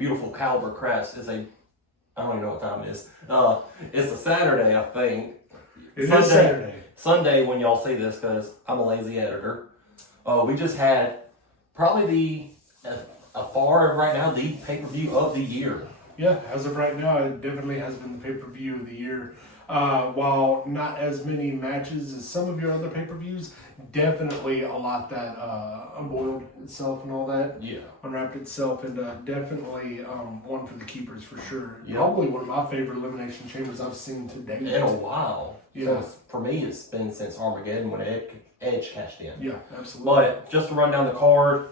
beautiful caliber crest is I don't even know what time it is. It's a Saturday, I think. It is Saturday. Sunday when y'all see this, because I'm a lazy editor. We just had probably right now, the pay-per-view of the year. Yeah, as of right now, it definitely has been the pay-per-view of the year. While not as many matches as some of your other pay-per-views, definitely a lot that unboiled itself and all that. Yeah. Unwrapped itself, and definitely one for the keepers for sure. Yep. Probably one of my favorite Elimination Chambers I've seen to date. In a while. Yeah. For me, it's been since Armageddon when Edge cashed in. Yeah, absolutely. But just to run down the card,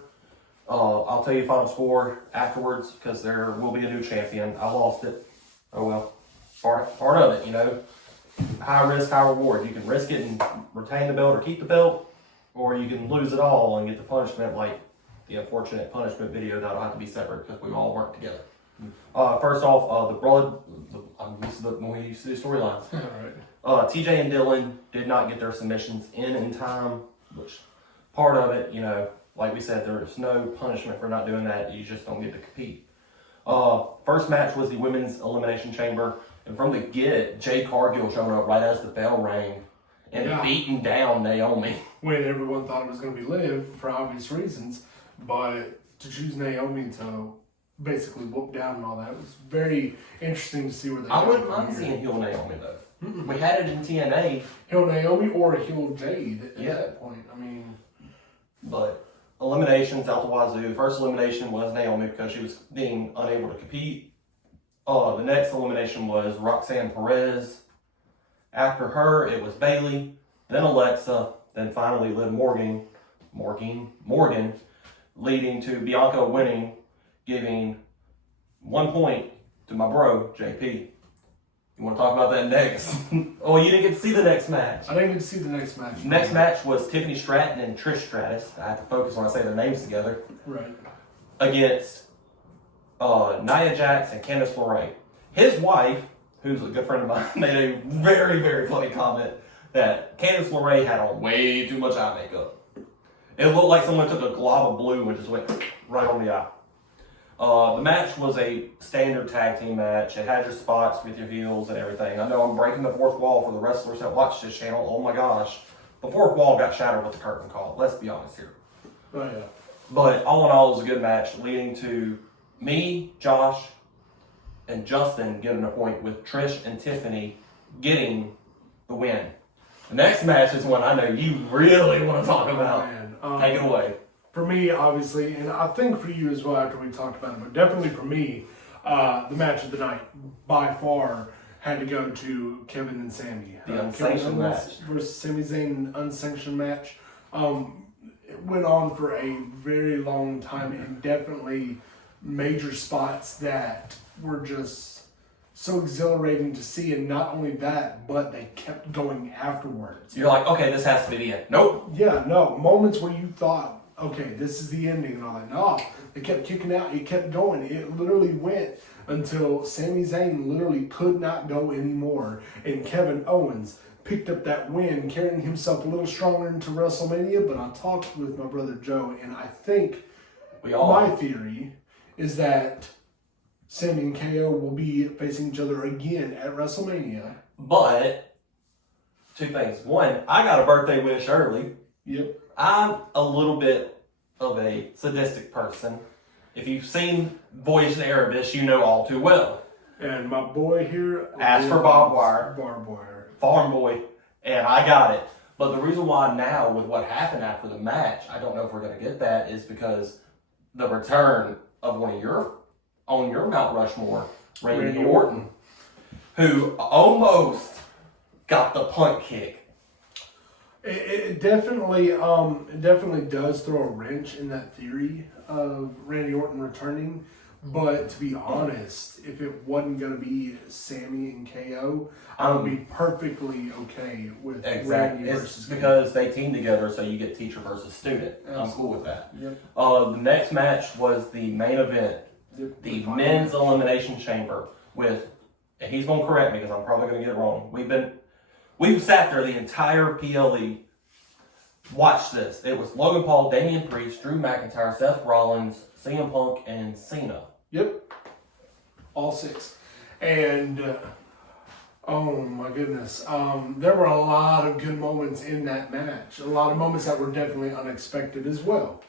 I'll tell you final score afterwards because there will be a new champion. I lost it. Oh well. Part of it, you know. High risk, high reward. You can risk it and retain the belt or keep the belt, or you can lose it all and get the punishment, like the unfortunate punishment video that'll have to be separate because we all work together. First off, I'm used to when we used to do storylines. All right. TJ and Dylan did not get their submissions in time, which part of it, you know, like we said, there's no punishment for not doing that. You just don't get to compete. First match was the Women's Elimination Chamber. And from the get, Jade Cargill showed up right as the bell rang and beating down Naomi. When everyone thought it was going to be Liv for obvious reasons, but to choose Naomi to basically whoop down and all that was very interesting to see where they I wouldn't mind seeing heel Naomi though. Mm-mm. We had it in TNA. Heel Naomi or heel Jade at that point. I mean, but eliminations out the wazoo. The first elimination was Naomi because she was being unable to compete. The next elimination was Roxanne Perez. After her, it was Bailey, then Alexa, then finally Liv Morgan, leading to Bianca winning, giving 1 point to my bro, JP. You want to talk about that next? Oh, you didn't get to see the next match. I didn't get to see the next match. Next match was Tiffany Stratton and Trish Stratus. I have to focus when I say their names together. Right. Against Nia Jax and Candice LeRae. His wife, who's a good friend of mine, made a very, very funny comment that Candice LeRae had on way too much eye makeup. It looked like someone took a glob of blue and just went right on the eye. The match was a standard tag team match. It had your spots with your heels and everything. I know I'm breaking the fourth wall for the wrestlers that watch this channel. Oh my gosh. The fourth wall got shattered with the curtain call. Let's be honest here. Oh, yeah. But all in all, it was a good match leading to me, Josh, and Justin getting a point with Trish and Tiffany getting the win. The next match is one I know you really want to talk about. Take it away. For me, obviously, and I think for you as well after we talked about it, but definitely for me, the match of the night by far had to go to Kevin and Sammy. The unsanctioned match. Versus Sami Zayn unsanctioned match. It went on for a very long time and definitely major spots that were just so exhilarating to see, and not only that, but they kept going afterwards. You're like, okay, this has to be the end. Nope. Yeah, no. Moments where you thought, okay, this is the ending and all that. No, they kept kicking out. It kept going. It literally went until Sami Zayn literally could not go anymore. And Kevin Owens picked up that win, carrying himself a little stronger into WrestleMania. But I talked with my brother Joe, and I think my theory is that Sammy and KO will be facing each other again at WrestleMania. But, two things. One, I got a birthday wish early. Yep. I'm a little bit of a sadistic person. If you've seen Voyage to Erebus, you know all too well. And my boy here asked for barbed wire. Barbed wire. Farm boy. And I got it. But the reason why now, with what happened after the match, I don't know if we're going to get that, is because the return of one of your on your Mount Rushmore, Randy Orton, who almost got the punt kick. It definitely does throw a wrench in that theory of Randy Orton returning. But to be honest, if it wasn't going to be Sammy and KO, I would be perfectly okay with Randy versus KO. Because they team together, so you get teacher versus student. Absolutely. I'm cool with that. Yep. The next match was the main event, the Men's Elimination Chamber with, and he's going to correct me because I'm probably going to get it wrong. We've sat there the entire PLE, watched this. It was Logan Paul, Damian Priest, Drew McIntyre, Seth Rollins, CM Punk, and Cena. Yep. All 6. And oh my goodness, there were a lot of good moments in that match. A lot of moments that were definitely unexpected as well.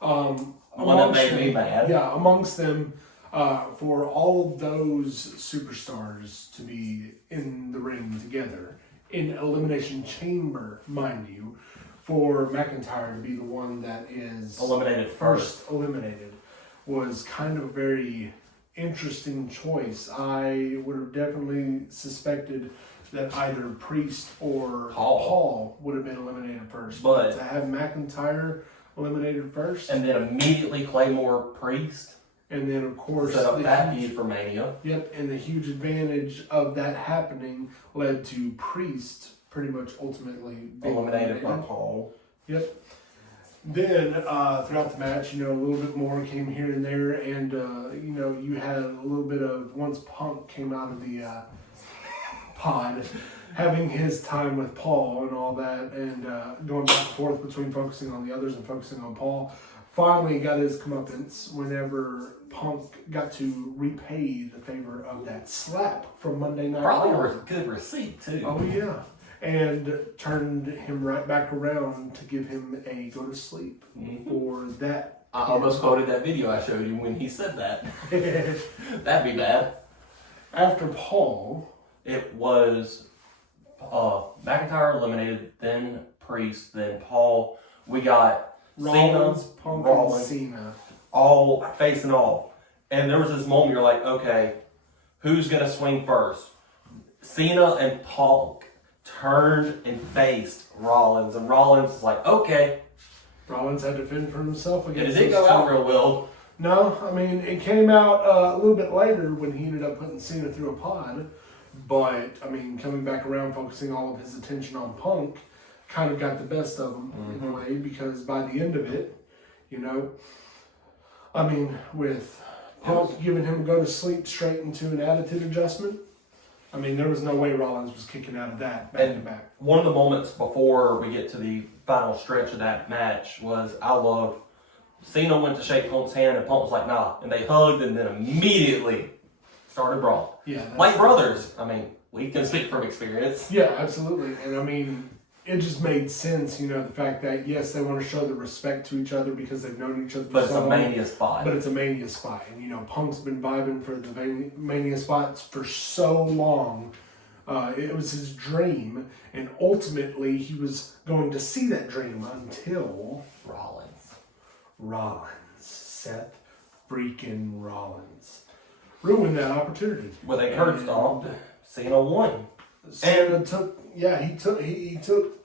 One that made me mad. Yeah, amongst them, for all of those superstars to be in the ring together in Elimination Chamber, mind you, for McIntyre to be the one that is eliminated first eliminated was kind of a very interesting choice. I would have definitely suspected that either Priest or Paul would have been eliminated first. But to have McIntyre eliminated first. And then immediately Claymore Priest. And then, of course, set up that feud for Mania. Yep, and the huge advantage of that happening led to Priest pretty much ultimately being eliminated by Paul. Yep. Then, throughout the match, a little bit more came here and there, and, you had a little bit of, once Punk came out of the pod, having his time with Paul and all that, and going back and forth between focusing on the others and focusing on Paul, finally got his comeuppance whenever Punk got to repay the favor of that slap from Monday Night Raw. Probably a good receipt, too. Oh, yeah. And turned him right back around to give him a go to sleep for that. I almost quoted that video I showed you when he said that. That'd be bad. After Paul, it was McIntyre eliminated, then Priest, then Paul. We got Rollins, Cena, Punk, Rollins, and Cena. all facing off. And there was this moment you're like, okay, who's going to swing first? Cena and Punk turned and faced Rollins, and Rollins was like, okay. Rollins had to fend for himself against. And it didn't go out real well. No, I mean, it came out a little bit later when he ended up putting Cena through a pod. But, I mean, coming back around, focusing all of his attention on Punk, kind of got the best of him in a way, because by the end of it, I mean, with Punk giving him a go to sleep straight into an attitude adjustment, I mean, there was no way Rollins was kicking out of that back to back. One of the moments before we get to the final stretch of that match was, I love, Cena went to shake Punk's hand and Punk was like, nah. And they hugged and then immediately started brawling. Yeah. Like brothers. I mean, we can speak from experience. Yeah, absolutely. And I mean, it just made sense, the fact that, yes, they want to show the respect to each other because they've known each other for but it's so a long. Mania spot. But it's a Mania spot. And, Punk's been vibing for the Mania spots for so long. It was his dream. And ultimately, he was going to see that dream until... Rollins. Seth freaking Rollins. Ruined that opportunity. With a curb stomp, Cena won. Cena took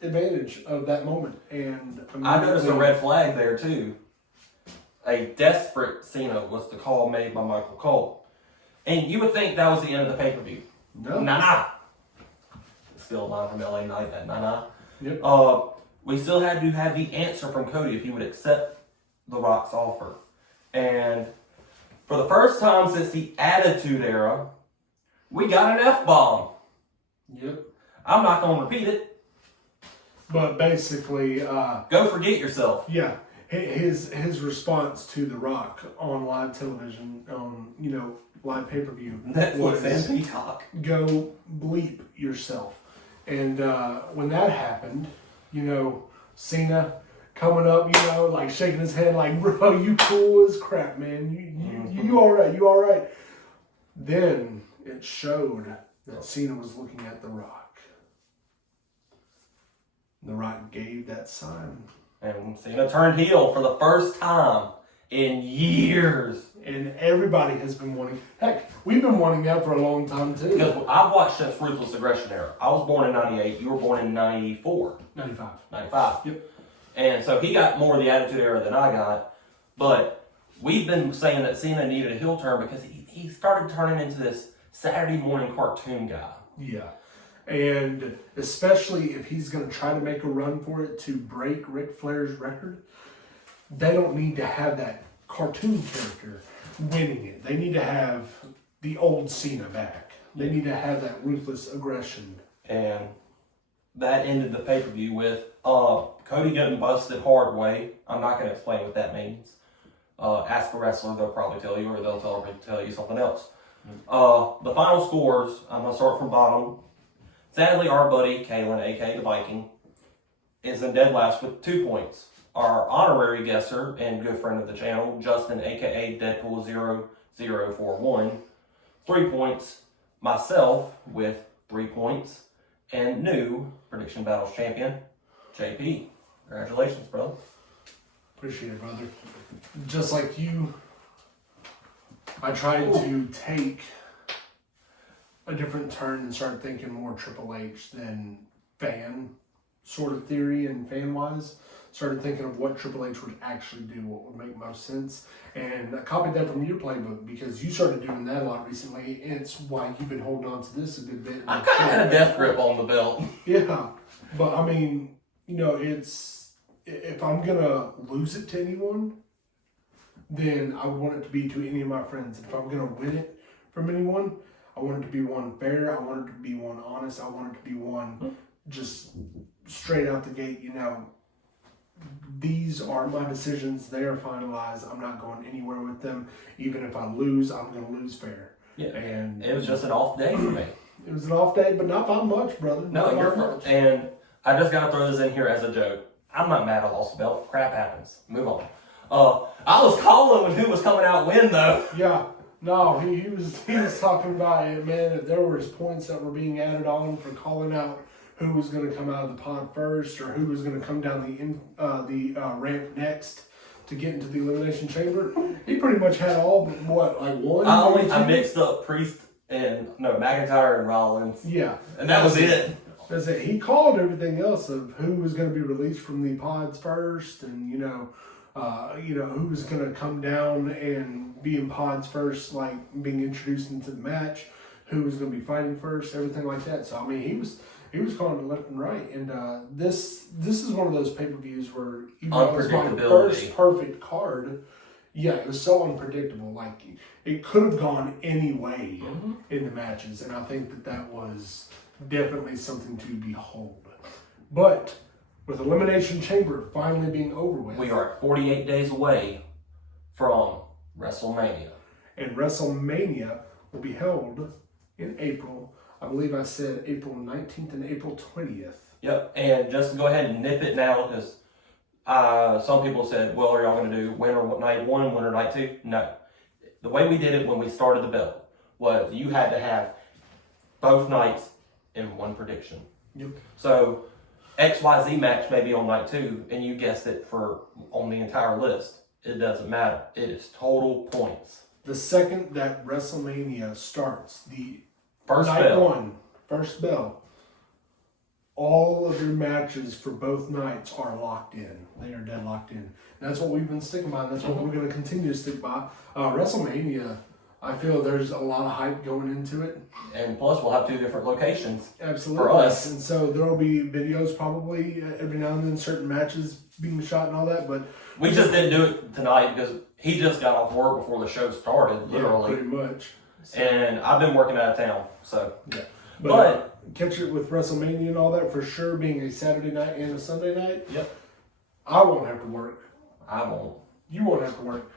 advantage of that moment, and I noticed a red flag there too. A desperate Cena was the call made by Michael Cole, and you would think that was the end of the pay-per-view. No, nah. Still a line from LA Knight, that nah. Yep. We still had to have the answer from Cody if he would accept The Rock's offer, and for the first time since the Attitude Era, we got an F-bomb. Yep. I'm not going to repeat it. But basically... go forget yourself. Yeah. His response to The Rock on live television, on, live pay-per-view... Netflix and Peacock. Go bleep yourself. And when that happened, Cena coming up, like shaking his head like, bro, you cool as crap, man. You all right. You all right. Then it showed that Cena was looking at The Rock. The Rock gave that sign. And Cena turned heel for the first time in years. And everybody has been wanting... Heck, we've been wanting that for a long time, too. Because I've watched since Ruthless Aggression Era. I was born in 98. You were born in 94. 95. 95. Yep. And so he got more of the Attitude Era than I got. But we've been saying that Cena needed a heel turn because he started turning into this Saturday morning cartoon guy. Yeah. And especially if he's going to try to make a run for it to break Ric Flair's record, they don't need to have that cartoon character winning it. They need to have the old Cena back. They need to have that ruthless aggression. And that ended the pay-per-view with Cody getting busted hard way. I'm not going to explain what that means. Ask a wrestler, they'll probably tell you, or they'll tell you something else. The final scores, I'm going to start from bottom. Sadly, our buddy, Kalen, aka the Viking, is in dead last with 2 points. Our honorary guesser and good friend of the channel, Justin, aka Deadpool0041, 3 points. Myself with 3 points. And new Prediction Battles champion, JP. Congratulations, brother. Appreciate it, brother. Just like you, I tried to take a different turn and start thinking more Triple H than fan sort of theory and fan wise. Started thinking of what Triple H would actually do, what would make most sense. And I copied that from your playbook because you started doing that a lot recently. And it's why you've been holding on to this a good bit. I kind of had a death grip on the belt. Yeah. But I mean, you know, it's, if I'm going to lose it to anyone, then I want it to be to any of my friends. If I'm going to win it from anyone, I want it to be one fair. I want it to be one honest. I want it to be one just straight out the gate, you know. These are my decisions. They are finalized. I'm not going anywhere with them. Even if I lose, I'm going to lose fair. Yeah. And it was just an off day for me. It was an off day, but not by much, brother. No, you're much. And I just got to throw this in here as a joke. I'm not mad I lost the belt. Crap happens. Move on. I was calling when who was coming out win, though. Yeah. No, he was talking about it, man. If there was points that were being added on for calling out who was going to come out of the pod first, or who was going to come down the ramp next to get into the Elimination Chamber. He pretty much had all but what, like one? I mixed up Priest and McIntyre and Rollins. Yeah, and that was it. That's it. He called everything else of who was going to be released from the pods first, and you know who was going to come down and be in pods first, like being introduced into the match, who was going to be fighting first, everything like that. So I mean, he was calling it left and right, and this is one of those pay-per-views where even though it was my first perfect card, yeah, it was so unpredictable. Like it could have gone any way in the matches, and I think that was definitely something to behold. But with Elimination Chamber finally being over with, we are 48 days away from WrestleMania, and WrestleMania will be held in April. I believe I said April 19th and April 20th. Yep, and just to go ahead and nip it now, because some people said, well, are y'all going to do winter night 1, winter night 2? No. The way we did it when we started the belt was you had to have both nights in one prediction. Yep. So XYZ match may be on night 2, and you guessed it on the entire list. It doesn't matter. It is total points. The second that WrestleMania starts, the First bell, all of your matches for both nights are locked in. They are dead locked in. And that's what we've been sticking by. And that's what we're going to continue to stick by. WrestleMania, I feel there's a lot of hype going into it. And plus, we'll have 2 different locations. Absolutely. For us. And so there will be videos probably every now and then, certain matches being shot and all that. But we just didn't do it tonight because he just got off work before the show started, literally. Yeah, pretty much. So, and I've been working out of town, so. Yeah. But catch it with WrestleMania and all that for sure, being a Saturday night and a Sunday night. Yep. I won't have to work. I won't. You won't have to work.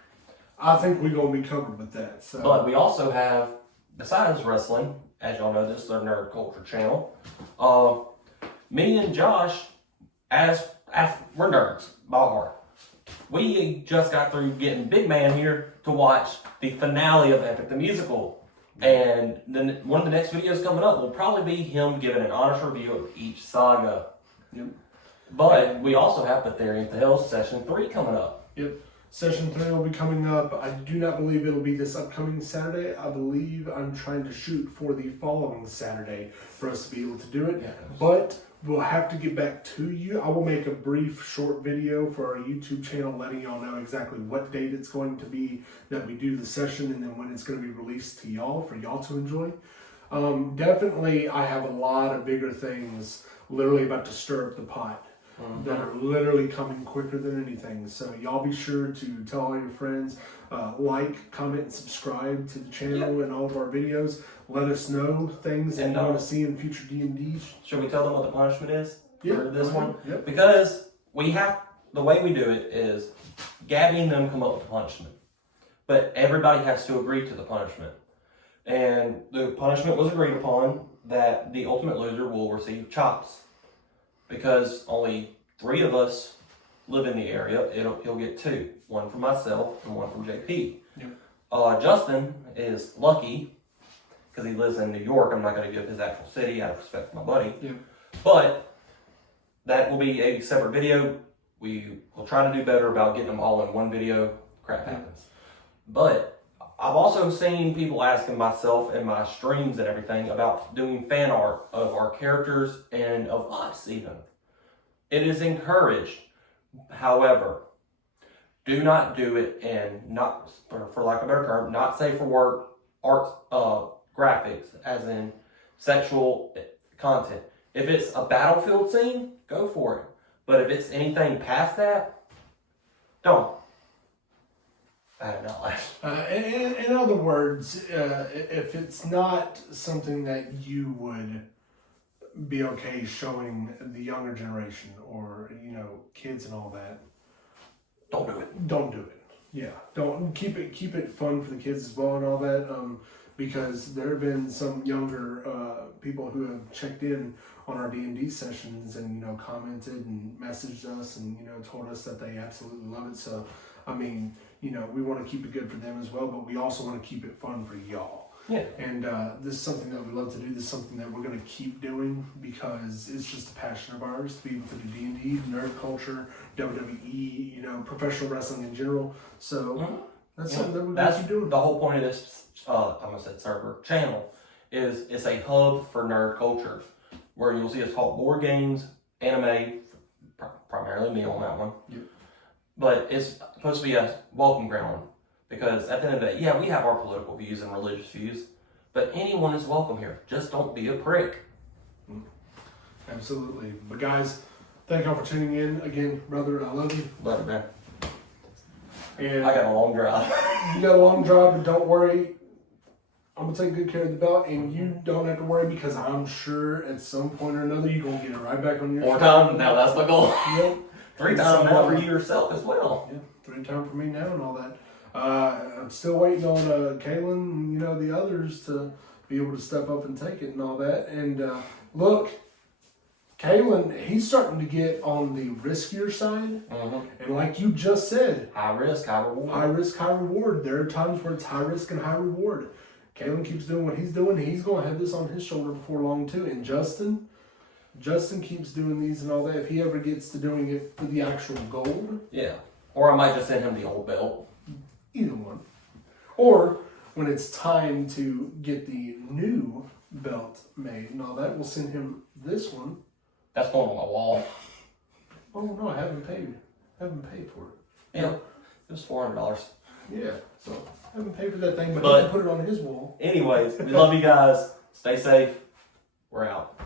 I think we're going to be covered with that. So. But we also have, besides wrestling, as y'all know, this is our nerd culture channel. Me and Josh, we're nerds by heart. We just got through getting Big Man here to watch the finale of Epic the Musical. And then one of the next videos coming up will probably be him giving an honest review of each saga. Yep. But we also have Ethereum to Hell Session 3 coming up. Yep. Session 3 will be coming up. I do not believe it'll be this upcoming Saturday. I believe I'm trying to shoot for the following Saturday for us to be able to do it. Yeah. But we'll have to get back to you. I will make a brief short video for our YouTube channel letting y'all know exactly what date it's going to be that we do the session and then when it's going to be released to y'all for y'all to enjoy. Definitely, I have a lot of bigger things literally about to stir up the pot. That are literally coming quicker than anything. So y'all be sure to tell all your friends, like, comment, and subscribe to the channel and all of our videos. Let us know things that you want to see in future D&Ds. Should we tell them what the punishment is for this one? Yep. Because the way we do it is Gabby and them come up with a punishment. But everybody has to agree to the punishment. And the punishment was agreed upon that the ultimate loser will receive chops. Because only 3 of us live in the area, he'll get 2. 1 from myself and 1 from JP. Yep. Justin is lucky because he lives in New York. I'm not going to give his actual city out of respect for my buddy. Yep. But that will be a separate video. We will try to do better about getting them all in one video. Crap happens. But I've also seen people asking myself in my streams and everything about doing fan art of our characters and of us even. It is encouraged. However, do not do it and not, for lack of a better term, not safe for work art graphics, as in sexual content. If it's a battlefield scene, go for it. But if it's anything past that, don't. I had an outlash. In other words, if it's not something that you would be okay showing the younger generation or, kids and all that, don't do it. Don't do it. Yeah, don't keep it fun for the kids as well and all that. Because there have been some younger people who have checked in on our D&D sessions and commented and messaged us and told us that they absolutely love it. So, I mean, we want to keep it good for them as well, but we also want to keep it fun for y'all. Yeah. And this is something that we love to do. This is something that we're going to keep doing because it's just a passion of ours to be able to do D&D, nerd culture, WWE, professional wrestling in general. So that's something that we're going to keep doing. The whole point of this, I'm going to say server, channel, is it's a hub for nerd culture where you'll see us talk board games, anime, primarily me on that one. Yep. But it's supposed to be a welcome ground. Because at the end of the day, yeah, we have our political views and religious views, but anyone is welcome here. Just don't be a prick. Absolutely. But guys, thank y'all for tuning in. Again, brother, I love you. Love it, man. And I got a long drive. You got a long drive, but don't worry. I'm going to take good care of the belt, and you don't have to worry because I'm sure at some point or another you're going to get it right back on your 4 times now, that's my goal. Yep. 3 times now for you yourself as well. Yeah, 3 times for me now and all that. I'm still waiting on Kaylin and the others to be able to step up and take it and all that. And look, Kaylin, he's starting to get on the riskier side. Mm-hmm. And like you just said, high risk, high reward. High risk, high reward. There are times where it's high risk and high reward. Kaylin keeps doing what he's doing. He's going to have this on his shoulder before long too. And Justin keeps doing these and all that. If he ever gets to doing it for the actual gold. Yeah. Or I might just send him the old belt. Either one. Or when it's time to get the new belt made and all that, we'll send him this one. That's going on my wall. Oh no, I haven't paid for it. Yeah. It was $400. Yeah, so I haven't paid for that thing, but But he can put it on his wall. Anyways, we love you guys. Stay safe. We're out.